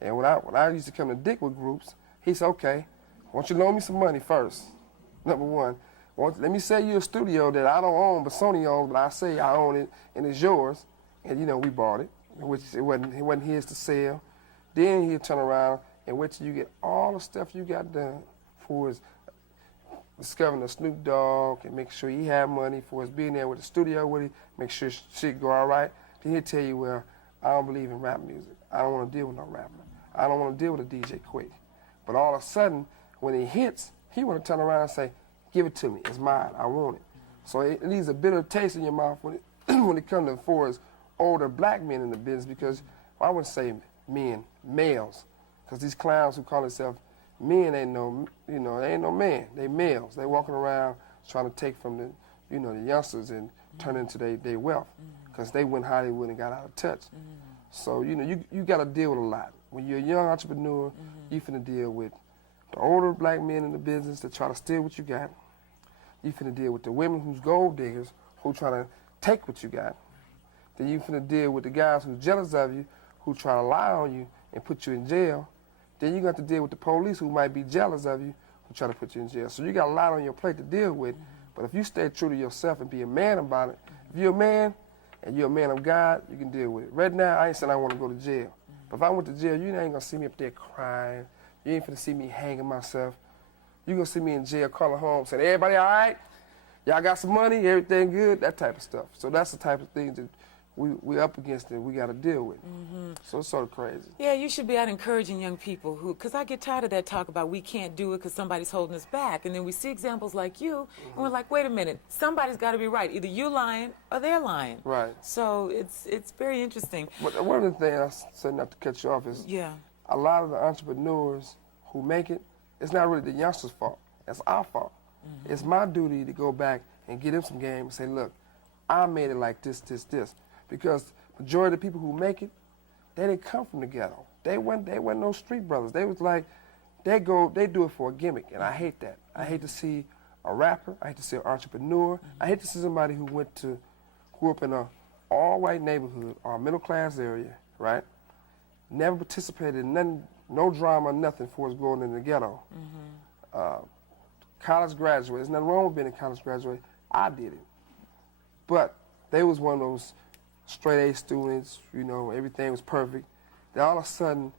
And when I used to come to Dick with groups, he said, okay, I want you to loan me some money first, number one. Let me sell you a studio that I don't own, but Sony owns, but I say I own it, and it's yours. And, you know, we bought it, which it wasn't his to sell. Then he'd turn around and wait till you get all the stuff you got done for his discovering the Snoop Dogg and make sure he had money for his being there with the studio with him, make sure shit go all right. Then he'll tell you, well, I don't believe in rap music. I don't want to deal with no rapper. I don't want to deal with a DJ Quick. But all of a sudden, when it hits, he want to turn around and say, give it to me, it's mine, I want it. So it leaves a bitter taste in your mouth when it comes to for as older black men in the business, because I wouldn't say men, males, because these clowns who call themselves men ain't no, you know, they ain't no man. They males. They walking around trying to take from the, you know, the youngsters and turn into their wealth, because they went Hollywood and got out of touch. So, you know, you got to deal with a lot. When you're a young entrepreneur, you finna deal with the older black men in the business that try to steal what you got. You finna deal with the women who's gold diggers who try to take what you got. Then you finna deal with the guys who's jealous of you, who try to lie on you and put you in jail. Then you got to deal with the police who might be jealous of you, who try to put you in jail. So you got a lot on your plate to deal with. But if you stay true to yourself and be a man about it, if you're a man and you're a man of God, you can deal with it. Right now, I ain't saying I want to go to jail. But if I went to jail, you ain't gonna see me up there crying. You ain't finna see me hanging myself. You gonna see me in jail calling home saying, everybody all right? Y'all got some money? Everything good? That type of stuff. So that's the type of things that we up against and we got to deal with. So it's sort of crazy. Yeah, you should be out encouraging young people who, because I get tired of that talk about we can't do it because somebody's holding us back. And then we see examples like you, and we're like, wait a minute, somebody's got to be right. Either you lying or they're lying. Right. So it's very interesting. But one of the things I said, not to cut you off, is a lot of the entrepreneurs who make it, it's not really the youngsters' fault. It's our fault. It's my duty to go back and get them some game and say, look, I made it like this, this, this. Because majority of the people who make it, they didn't come from the ghetto. They weren't no street brothers. They was like, they do it for a gimmick, and I hate that. I hate to see a rapper, I hate to see an entrepreneur, I hate to see somebody who grew up in a all-white neighborhood or a middle-class area, right? Never participated in nothing, no drama, nothing for us growing in the ghetto. College graduate, there's nothing wrong with being a college graduate. I did it. But they was one of those straight A students, you know, everything was perfect. Then all of a sudden,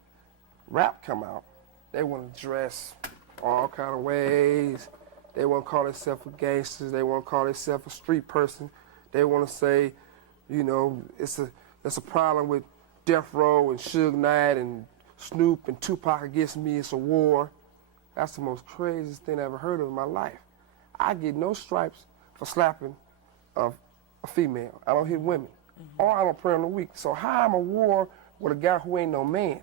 rap come out. They want to dress all kind of ways. They want to call themselves a gangster. They want to call themselves a street person. They want to say, you know, it's a problem with Deathrow and Suge Knight and Snoop and Tupac against me. It's a war. That's the most craziest thing I ever heard of in my life. I get no stripes for slapping a female. I don't hit women. Or I'm a prayer in the week. So how I'm a war with a guy who ain't no man?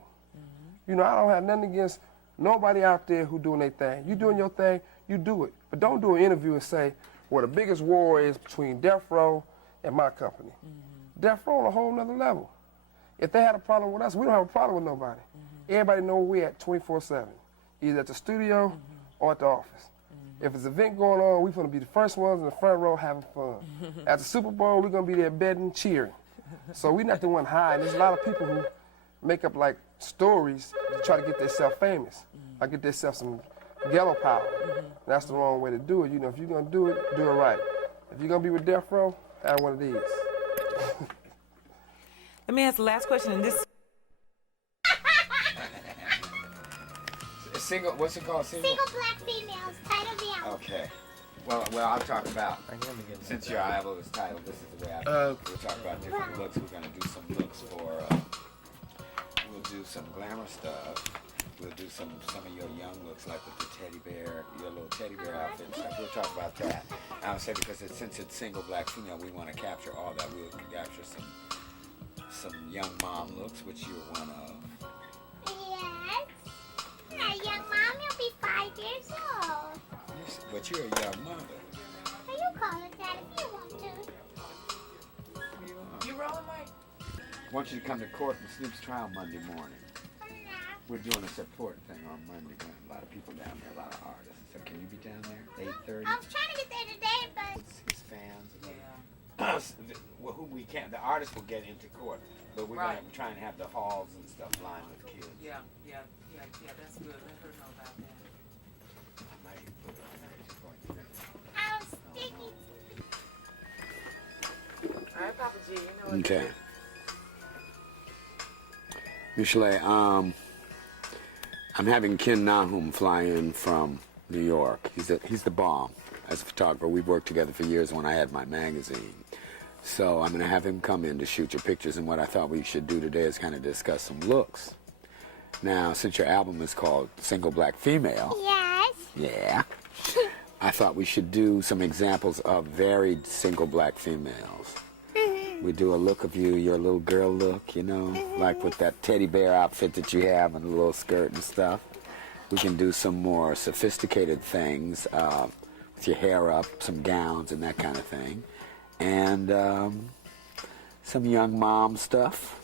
You know, I don't have nothing against nobody out there who doing their thing. You doing your thing, you do it. But don't do an interview and say, well, the biggest war is between Deathrow and my company. Deathrow on a whole nother level. If they had a problem with us, we don't have a problem with nobody. Everybody know where we at 24/7, either at the studio or at the office. If there's an event going on, we're going to be the first ones in the front row having fun. At the Super Bowl, we're going to be there betting, cheering. So we not the one high. There's a lot of people who make up like stories to try to get themselves famous. Or get themselves some ghetto power. That's the wrong way to do it. You know, if you're gonna do it right. If you're gonna be with Deathrow, have one of these. Let me ask the last question, and this. Single, what's it called? Single black females, title of the album. Okay. Well, I'll talk about, since your album is titled, this is the way I we'll talk about different looks. We're going to do some looks for, we'll do some glamour stuff. We'll do some of your young looks, like with the teddy bear, your little teddy bear outfit and stuff. We'll talk about that. I would say because since it's single black female, we want to capture all that. We'll capture some young mom looks, which you're one of. Yes. Now, young mom, you'll be 5 years old. Yes, but you're a young mother. Well, you call it that if you want to. You rolling, Mike? I want you to come to court and Snoop's trial Monday morning. We're doing a support thing on Monday. We have a lot of people down there, a lot of artists. So can you be down there? 8:30? I was trying to get there today, but... His fans. Well, who we can't. The artists will get into court, but we're going to try and have the halls and stuff lined with kids. Yeah, that's good. Let her know about that. I was thinking... All right, Papa G, you know what Okay. Michelet, I'm having Ken Nahum fly in from New York. He's the bomb as a photographer. We've worked together for years when I had my magazine. So I'm going to have him come in to shoot your pictures, and what I thought we should do today is kind of discuss some looks. Now, since your album is called Single Black Female, Yes. yeah, I thought we should do some examples of varied single black females. We do a look of you, your little girl look, you know, like with that teddy bear outfit that you have and the little skirt and stuff. We can do some more sophisticated things with your hair up, some gowns and that kind of thing. And some young mom stuff.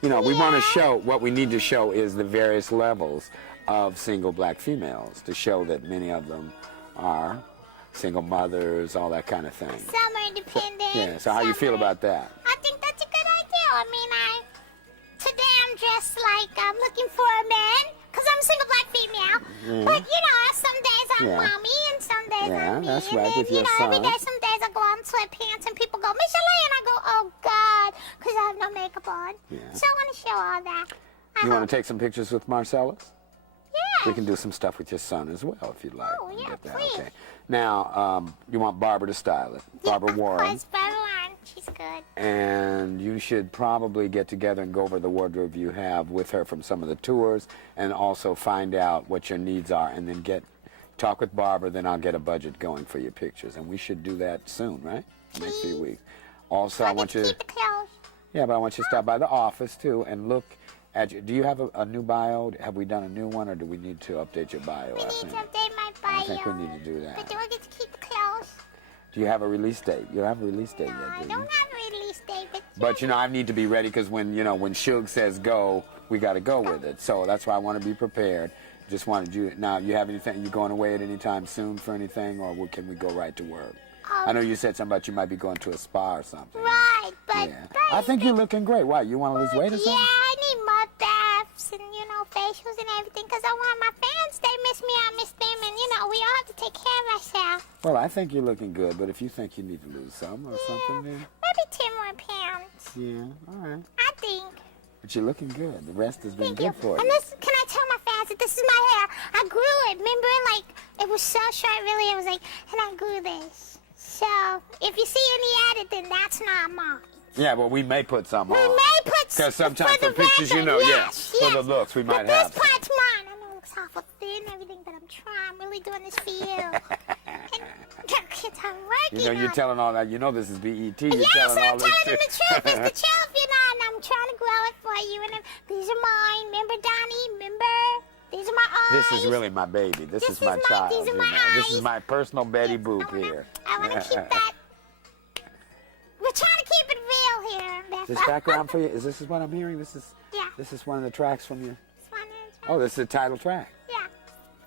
You know, we want to show, what we need to show is the various levels of single black females to show that many of them are single mothers, all that kind of thing. Some are independent. Yeah, so how you feel about that? I think that's a good idea. I mean, today I'm dressed like I'm looking for a man, because I'm a single black female. But, you know, some days I'm mommy and some days I'm me. That's right, and then, with your son. every day, some days I go out in sweatpants and people go, Michelet, and I go, oh, God, because I have no makeup on. Yeah. So I want to show all that. You want to take some pictures with Marcellus? Yeah. We can do some stuff with your son as well, if you'd like. Oh, yeah, Get that, please. okay. Now, you want Barbara to style it. Barbara Warren. Of course, Barbara Warren. She's good. And you should probably get together and go over the wardrobe you have with her from some of the tours, and also find out what your needs are, and then talk with Barbara, then I'll get a budget going for your pictures. And we should do that soon, right? Next few weeks. Also, I want you to... Yeah, but I want you to stop by the office, too, and look at your... Do you have a new bio? Have we done a new one, or do we need to update your bio? We need to update my bio. I think we need to do that. But do I get to keep the clothes? Do you have a release date? You don't have a release date No, yet, I do don't you? have a release date, but... But, you know, I need to be ready, because when Suge says go, we got to go with it. So that's why I want to be prepared. Just wanted you... Now, you have anything... You going away at any time soon for anything, or can we go right to work? I know you said something about you might be going to a spa or something. Right, but... Yeah. I think you're looking great. Why? You want to lose weight or something? Yeah, I need mud baths and, facials and everything, because I want my fans. They miss me, I miss them, and, we all have to take care of ourselves. Well, I think you're looking good, but if you think you need to lose some or something, then... Maybe 10 more pounds. Yeah, all right. I think. But you're looking good. The rest has been good for you. And can I tell my fans that this is my hair? I grew it. Remember, it was so short, really. It was and I grew this. So, if you see any edit, then that's not mine. Yeah, well, we may put some on. We may put Because sometimes for for pictures, record, yes, for the looks, we might but have. this part's mine. I know it looks awful thin and everything, but I'm trying. I'm really doing this for you. I'm working You're on telling all that. You know this is BET. You're yes, telling all I'm this telling them the truth. It's the truth, and I'm trying to grow it for you. And these are mine. Remember, Donnie? Remember? These are my eyes. This is really my baby. This is my child. These are my eyes. This is my personal Betty Boop here. I want to keep that. We're trying to keep it real here. This background for you, is this what I'm hearing? This is one of the tracks from you? Oh, this is the title track. Yeah.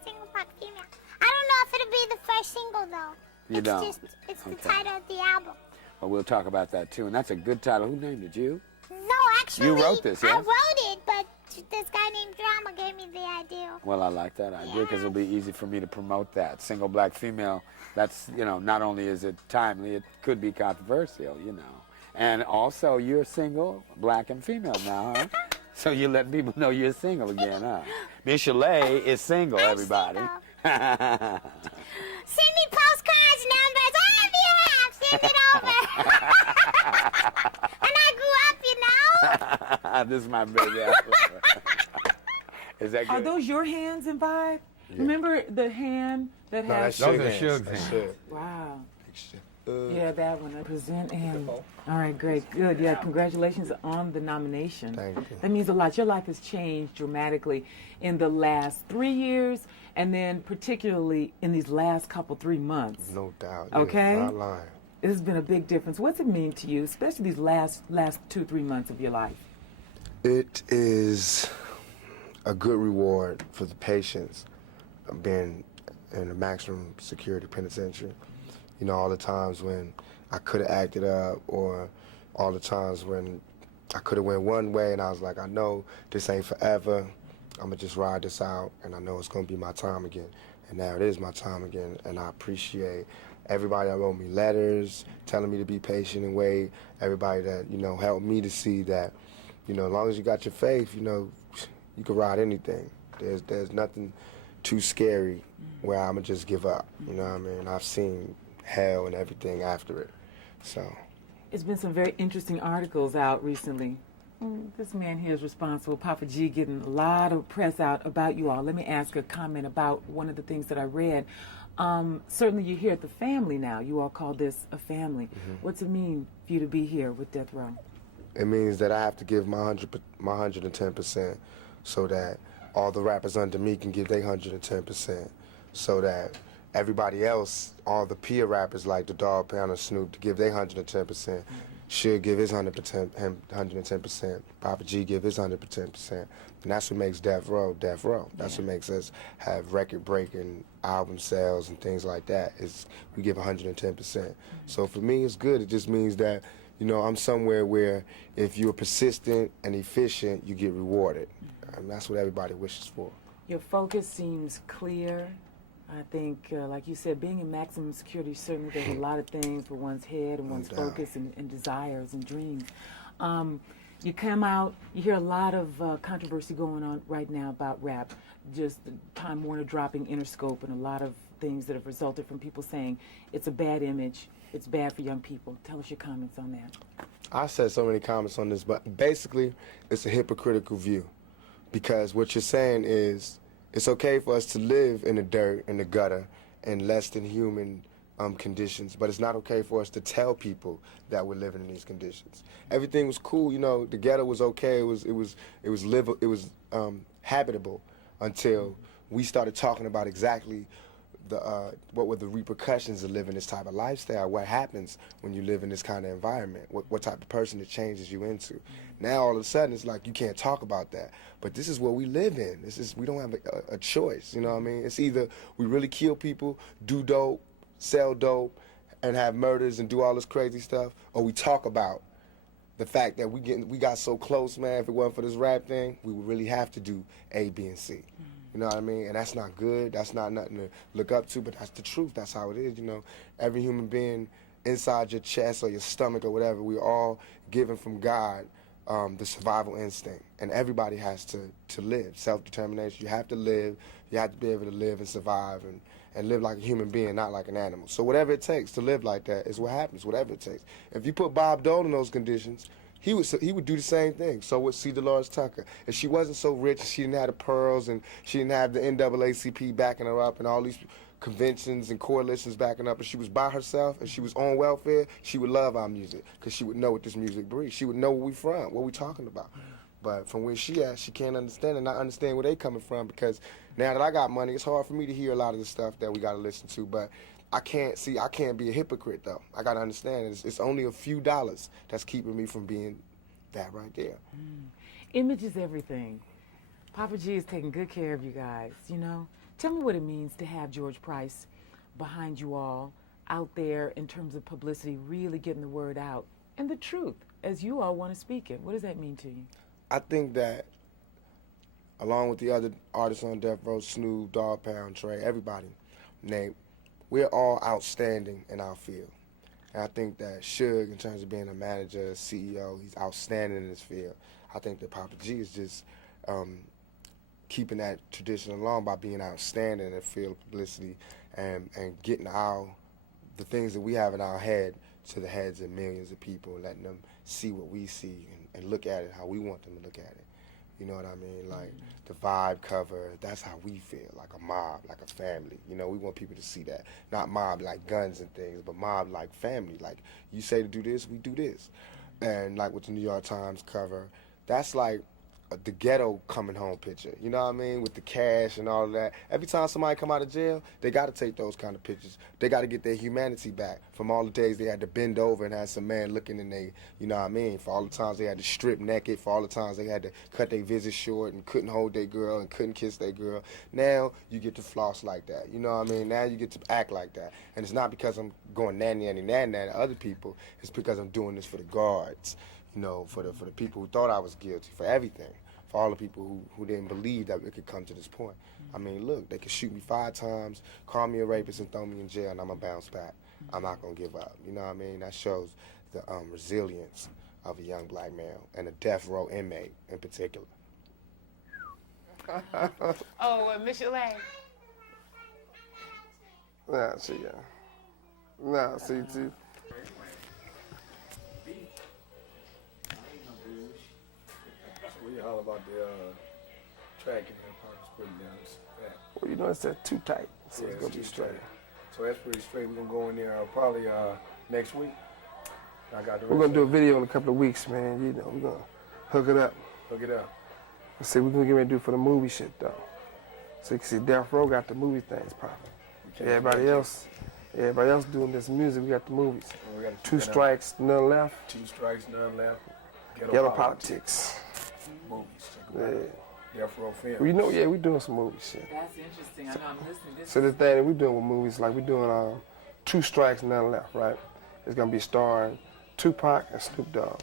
Single black female. I don't know if it'll be the first single, though. You don't? It's the title of the album. But we'll talk about that too. And that's a good title. Who named it? You? No, actually, You wrote this, yes? I wrote it, but this guy named Drama gave me the idea. Well, I like that idea because it'll be easy for me to promote that. Single black female, that's, you know, not only is it timely, it could be controversial, you know. And also, you're single, black and female now, huh? So you're letting people know you're single again, huh? Miss Chalet is single, everybody. Send me postcards, numbers, whatever you have. Send it over. And I grew up, you know. This is my baby. Is that good? Are those your hands in Vibe? Yeah. Remember the hand that has... Those are Suge's hands. Wow. Yeah, that one. I present him. All right, great. Good. Yeah, congratulations on the nomination. Thank you. That means a lot. Your life has changed dramatically in the last 3 years, and then particularly in these last 3 months. No doubt. Okay? Not lying. It has been a big difference. What's it mean to you, especially these last 2-3 months of your life? It is a good reward for the patience of being in a maximum security penitentiary. You know, all the times when I could have acted up, or all the times when I could have went one way and I was like, I know this ain't forever. I'm gonna just ride this out, and I know it's gonna be my time again. And now it is my time again, and I appreciate everybody that wrote me letters, telling me to be patient and wait, everybody that, you know, helped me to see that, you know, as long as you got your faith, you know, you can ride anything. There's nothing too scary where I'm gonna just give up, you know what I mean? I've seen hell and everything after it, so. It's been some very interesting articles out recently. This man here is responsible, Papa G, getting a lot of press out about you all. Let me ask a comment about one of the things that I read. Certainly you're here at the family now. You all call this a family. What's it mean for you to be here with Death Row? It means that I have to give my 110% so that all the rappers under me can give their 110%, so that everybody else, all the peer rappers like the Dog Pound and Snoop, to give their 110%, should give his 110%, Papa G give his 110%, and that's what makes Death Row Death Row. That's what makes us have record-breaking album sales and things like that. Is we give 110%. So for me, it's good. It just means that, you know, I'm somewhere where if you're persistent and efficient, you get rewarded, and that's what everybody wishes for. Your focus seems clear. I think, like you said, being in maximum security, certainly there's a lot of things for one's head and one's focus and desires and dreams. You come out, you hear a lot of controversy going on right now about rap, just Time Warner dropping Interscope and a lot of things that have resulted from people saying it's a bad image, it's bad for young people. Tell us your comments on that. I said so many comments on this, but basically it's a hypocritical view, because what you're saying is it's okay for us to live in the dirt, in the gutter, in less than human conditions, but it's not okay for us to tell people that we're living in these conditions. Everything was cool, you know. The ghetto was okay. It was habitable until we started talking about exactly what were the repercussions of living this type of lifestyle. What happens when you live in this kind of environment? What type of person it changes you into? Now all of a sudden it's like you can't talk about that. But this is what we live in. We don't have a choice. You know what I mean? It's either we really kill people, do dope, sell dope, and have murders and do all this crazy stuff, or we talk about the fact that we got so close, man. If it wasn't for this rap thing, we would really have to do A, B, and C. You know what I mean? And that's not good. That's not nothing to look up to, but that's the truth. That's how it is, you know. Every human being inside your chest or your stomach or whatever, we're all given from God the survival instinct. And everybody has to live, self-determination. You have to live. You have to be able to live and survive and live like a human being, not like an animal. So whatever it takes to live like that is what happens, whatever it takes. If you put Bob Dole in those conditions, he would do the same thing. So would C. Dolores Tucker. If she wasn't so rich and she didn't have the pearls and she didn't have the NAACP backing her up and all these conventions and coalitions backing up, and she was by herself and she was on welfare, she would love our music because she would know what this music breeds. She would know where we from, what we talking about. But from where she at, she can't understand and not understand where they coming from, because now that I got money, it's hard for me to hear a lot of the stuff that we got to listen to. But I can't be a hypocrite, though. I got to understand it's only a few dollars that's keeping me from being that right there. Image is everything. Papa G is taking good care of you guys, you know. Tell me what it means to have George Price behind you all. out there in terms of publicity, really getting the word out and the truth as you all want to speak it? What does that mean to you? I think that along with the other artists on Death Row, Snoop, Dogg Pound, Trey, everybody, Nate, we're all outstanding in our field. And I think that Suge, in terms of being a manager, CEO, he's outstanding in his field. I think that Papa G is just keeping that tradition along by being outstanding in the field of publicity and getting the things that we have in our head to the heads of millions of people, and letting them see what we see and look at it how we want them to look at it. You know what I mean? Like the vibe cover, that's how we feel, like a mob, like a family. You know, we want people to see that. Not mob like guns and things, but mob like family. Like, you say to do this, we do this. And like with the New York Times cover, that's like the ghetto coming home picture, you know what I mean, with the cash and all of that. Every time somebody come out of jail, they got to take those kind of pictures. They got to get their humanity back from all the days they had to bend over and have some man looking in they, you know what I mean, for all the times they had to strip naked, for all the times they had to cut their visit short and couldn't hold their girl and couldn't kiss their girl. Now you get to floss like that, you know what I mean? Now you get to act like that. And it's not because I'm going nanny to other people, it's because I'm doing this for the guards. You know, for the people who thought I was guilty, for everything, for all the people who didn't believe that it could come to this point. I mean, look, they could shoot me 5 times, call me a rapist and throw me in jail, and I'm gonna bounce back. I'm not gonna give up. You know what I mean? That shows the resilience of a young black male and a death row inmate in particular. Miss Chalet. Nah, see ya. Nah, see too. We all about the tracking and parts putting down. Well, you know, it's too tight, so yeah, it's gonna be straight. So that's pretty straight. We're gonna go in there probably next week. We're gonna do a video in a couple of weeks, man. You know, we're gonna hook it up. Hook it up. Let's see, we're gonna get ready to do for the movie shit though. So you can see Death Row got the movie things popping. Everybody else doing this music, we got the movies. Well, we got 2 strikes, none left. 2 strikes, none left. Ghetto politics. Movies. Yeah. Death Row film. We know, yeah, we doing some movie shit. That's interesting. I know I'm listening. So the thing that we doing with movies, like we doing 2 strikes, none left, right? It's gonna be starring Tupac and Snoop Dogg,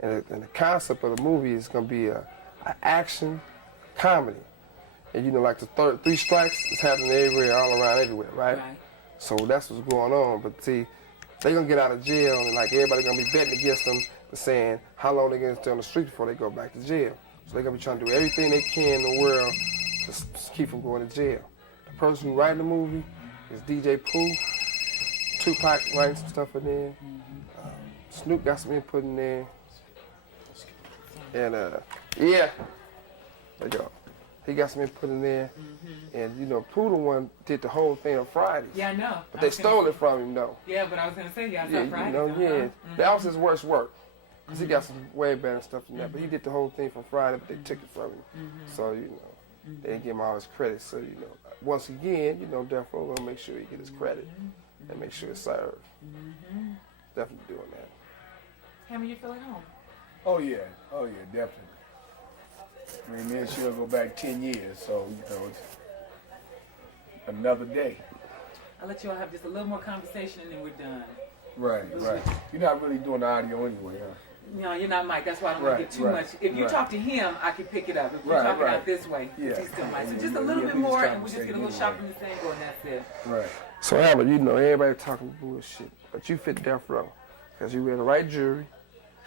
and the concept of the movie is gonna be an action comedy, and you know, like the 3 strikes is happening everywhere, all around, everywhere, right? So that's what's going on. But see, they gonna get out of jail, and like everybody gonna be betting against them, saying how long they gonna stay on the street before they go back to jail. So they're gonna be trying to do everything they can in the world to keep from going to jail. The person who writing the movie is DJ Pooh. Tupac writing some stuff in there. Snoop got some input in there. And yeah, there you go. He got some input in there. And you know, Pooh the one did the whole thing on Fridays. Yeah, I know. But they stole it from him though. Yeah, but I was gonna say, yeah, Yeah, Fridays. you know, yeah. That was his worst work. Cause he got some way better stuff than that. But he did the whole thing from Friday, but they took it from him. So, you know, they didn't give him all his credit. So, you know, once again, you know, Death Row gonna make sure he get his credit and make sure it's served. Definitely doing that. Hammer, you feel at home? Oh yeah, definitely. I mean, me and she'll go back 10 years, so you know, it's another day. I'll let you all have just a little more conversation and then we're done. Right. You're not really doing the audio anyway, huh? No, you're not Mike. That's why I don't want to get too much. If you talk to him, I can pick it up. If you're talking out this way, he's still Mike. So just a little bit more, and we just get a little shopping the thing going. That's it. Right. So, Albert, you know, everybody talking bullshit, but you fit Death Row because you wear the right jewelry.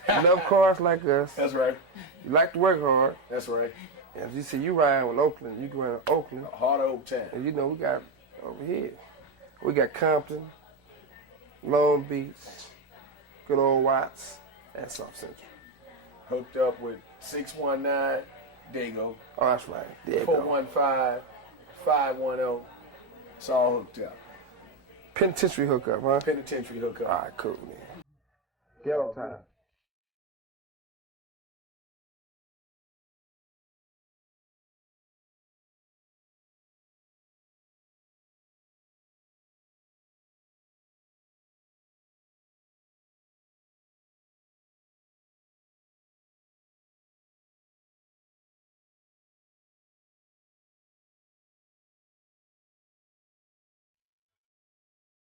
You love cars like us. That's right. You like to work hard. That's right. And you see, you riding with Oakland. You going to Oakland. Hard Oak Town. And you know, we got over here. We got Compton, Long Beach, good old Watts, and South Central. Hooked up with 619 Dago. Oh, that's right. 415 510. It's all hooked up. Penitentiary hookup, huh? Penitentiary hookup. All right, cool, man. Ghetto time.